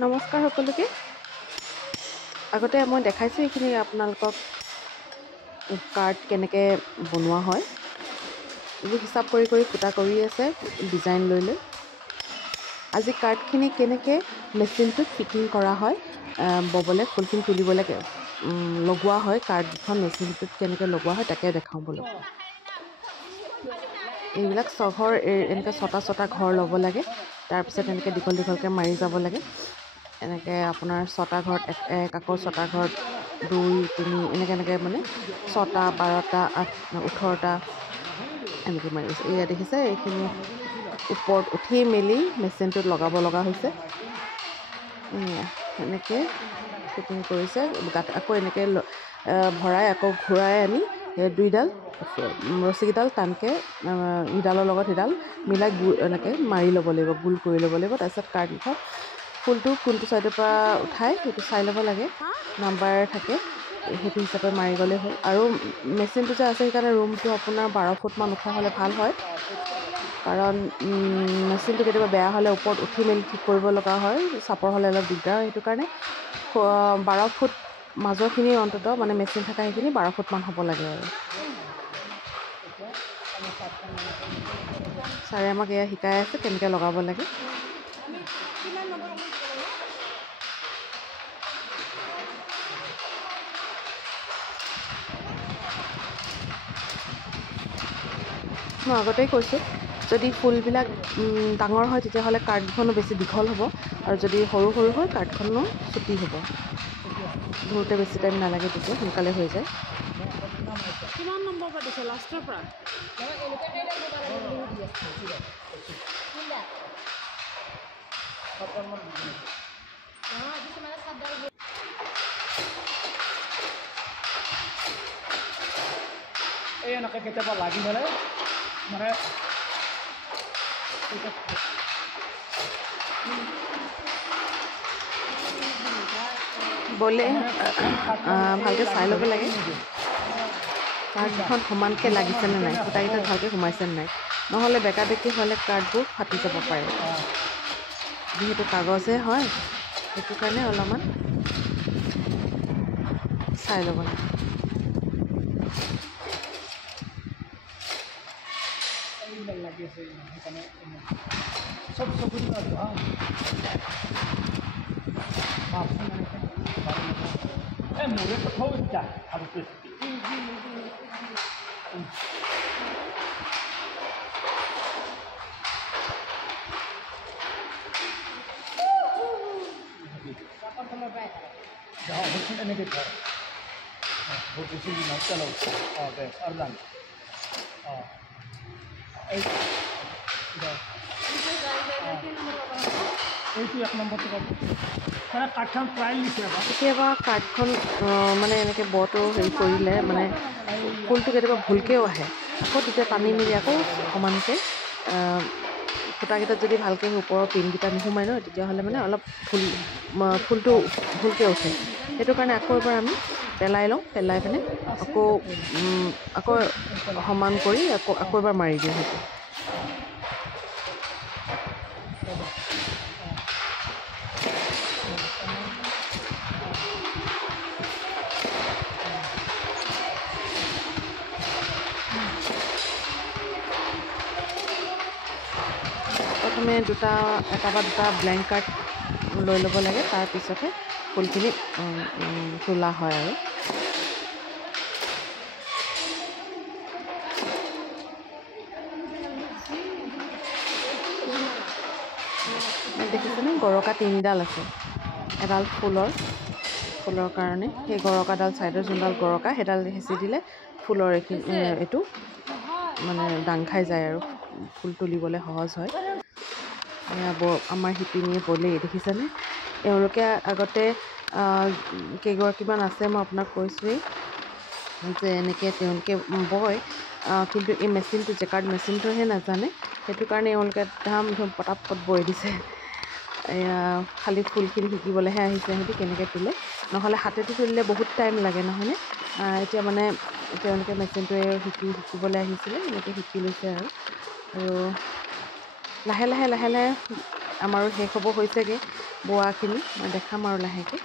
নমস্কাৰ সকলোকে। আগতে মই দেখাইছোঁ এইখিনি আপোনালোকক কাৰ্ড কেনেকৈ বনোৱা হয়। এইবোৰ হিচাপ কৰি কৰি ফুটা কৰি আছে ডিজাইন লৈ লৈ। আজি কাৰ্ডখিনি কেনেকৈ মেচিনটোত ফিটিং কৰা হয়, ববলৈ ফুলখিনি তুলিবলৈ লগোৱা হয়, কাৰ্ডখন মেচিনটোত কেনেকৈ লগোৱা হয় তাকে দেখাওঁ বোলো। এইবিলাক চহৰ এনেকৈ ছটা ঘৰ ল'ব লাগে। তাৰপিছত এনেকৈ দীঘল দীঘলকৈ মাৰি যাব লাগে। এনেকৈ আপোনাৰ ছটা ঘৰত এক, আকৌ ছটা ঘৰত 2, 3 এনেকৈ মানে 6টা 12টা 18টা এনেকৈ মাৰি আছে। এয়া দেখিছে, এইখিনি ওপৰত উঠি মেলি মেচিনটোত লগাব লগা হৈছে। এনেকৈ ফিটিং কৰিছে। আকৌ এনেকৈ ভৰাই আকৌ ঘূৰাই আনি সেই 2ডাল ৰছীকেইডাল টানকৈ ইডালৰ লগত সিডাল মিলাই এনেকৈ মাৰি ল'ব লাগিব, গোল কৰি ল'ব লাগিব। তাৰপিছত কাৰ্ডখন ফুলটো কোনটো ছাইডৰ পৰা উঠাই সেইটো চাই ল'ব লাগে। নাম্বাৰ থাকে, সেইটো হিচাপে মাৰি গ'লেই হ'ল। আৰু মেচিনটো যে আছে সেইকাৰণে ৰুমটো আপোনাৰ 12 ফুটমান উঠা হ'লে ভাল হয়। কাৰণ মেচিনটো কেতিয়াবা বেয়া হ'লে ওপৰত উঠি মেলি ঠিক কৰিব লগা হয়, চাপৰ হ'লে অলপ দিগদাৰ হয়। সেইটো কাৰণে 12 ফুট মাজৰখিনি অন্ততঃ মানে মেচিন থকা সেইখিনি 12 ফুটমান হ'ব লাগে আৰু। ছাৰে আমাক এয়া শিকাই আছে কেনেকৈ লগাব লাগে। মই আগতেই কৈছোঁ, যদি ফুলবিলাক ডাঙৰ হয় তেতিয়াহ'লে কাৰ্ডখনো বেছি দীঘল হ'ব, আৰু যদি সৰু সৰু হয় কাৰ্ডখনো চুটি হ'ব। ধৰোঁতে বেছি টাইম নালাগে, তেতিয়া সোনকালে হৈ যায়। কিমান নম্বৰ পৰা দিছে লাষ্টৰ পৰা? এই এনেকৈ কেতিয়াবা লাগি গ'লে মানে বলে ভালকৈ চাই ল'ব লাগে কাৰ্ডখন সমানকৈ লাগিছেনে নাই, সূতাকেইটাত ভালকৈ সোমাইছেনে নাই। নহ'লে বেকা বেকি হ'লে কাৰ্ডবোৰ ফাটি যাব পাৰে। যিহেতু কাগজে হয়, সেইটো কাৰণে অলপমান চাই ল'ব লাগে। লাগি আছে সেইকাৰণে চব চকুত মোৰে কথাও ইচ্ছা ভালকৈ এনেকৈ ধৰ বহুত বেছি নহয় চলো। দে আৰু যাম। এইটো 1 নম্বৰটো মানে কাৰ্ডখন ট্ৰায়েল দিছে। কেতিয়াবা কাৰ্ডখন মানে এনেকৈ বটো হেৰি কৰিলে মানে ফুলটো কেতিয়াবা ভুলকৈও আহে, আকৌ তেতিয়া টানি মেলি আকৌ সমানকৈ সূতাকেইটাত যদি ভালকৈ ওপৰৰ পিনকেইটা নোসোমাই ন, তেতিয়াহ'লে মানে অলপ ফুলটো ভুলকৈ উঠে। সেইটো কাৰণে আকৌ এবাৰ আমি পেলাই লওঁ, পেলাই পিনে আকৌ সমান কৰি আকৌ এবাৰ মাৰি দিওঁ সেইটো। প্ৰথমে এটা বা দুটা ব্লেংক কাৰ্ড লৈ ল'ব লাগে, তাৰপিছতহে ফুলখিনি তোলা হয় আৰু। দেখিছেনে, গৰকা 3ডাল আছে। এডাল ফুলৰ কাৰণে, সেই গৰকাডাল ছাইডৰ যোনডাল গৰকা সেইডাল হেঁচি দিলে ফুলৰ এইটো মানে দাং খাই যায় আৰু ফুল তুলিবলৈ সহজ হয়। আমাৰ শিপিনীয়ে বলেই দেখিছেনে। এওঁলোকে আগতে কেইগৰাকীমান আছে, মই আপোনাক কৈছোঁৱেই যে এনেকৈ তেওঁলোকে বয়, কিন্তু এই মেচিনটো জেকাৰ্ড মেচিনটোহে নাজানে। সেইটো কাৰণে এওঁলোকে ধাম ধুম পটাপট বৈ দিছে। খালী ফুলখিনি শিকিবলৈহে আহিছে সিহঁতি কেনেকৈ তোলে, নহ'লে হাতেদি তুলিলে বহুত টাইম লাগে নহয়নে। এতিয়া মানে তেওঁলোকে মেচিনটোৱে শিকিবলৈ আহিছিলে, এনেকৈ শিকি লৈছে আৰু লাহে লাহে আমাৰো শেষ হ'ব হৈছেগৈ। বোৱাখিনি মই দেখাম আৰু লাহেকৈ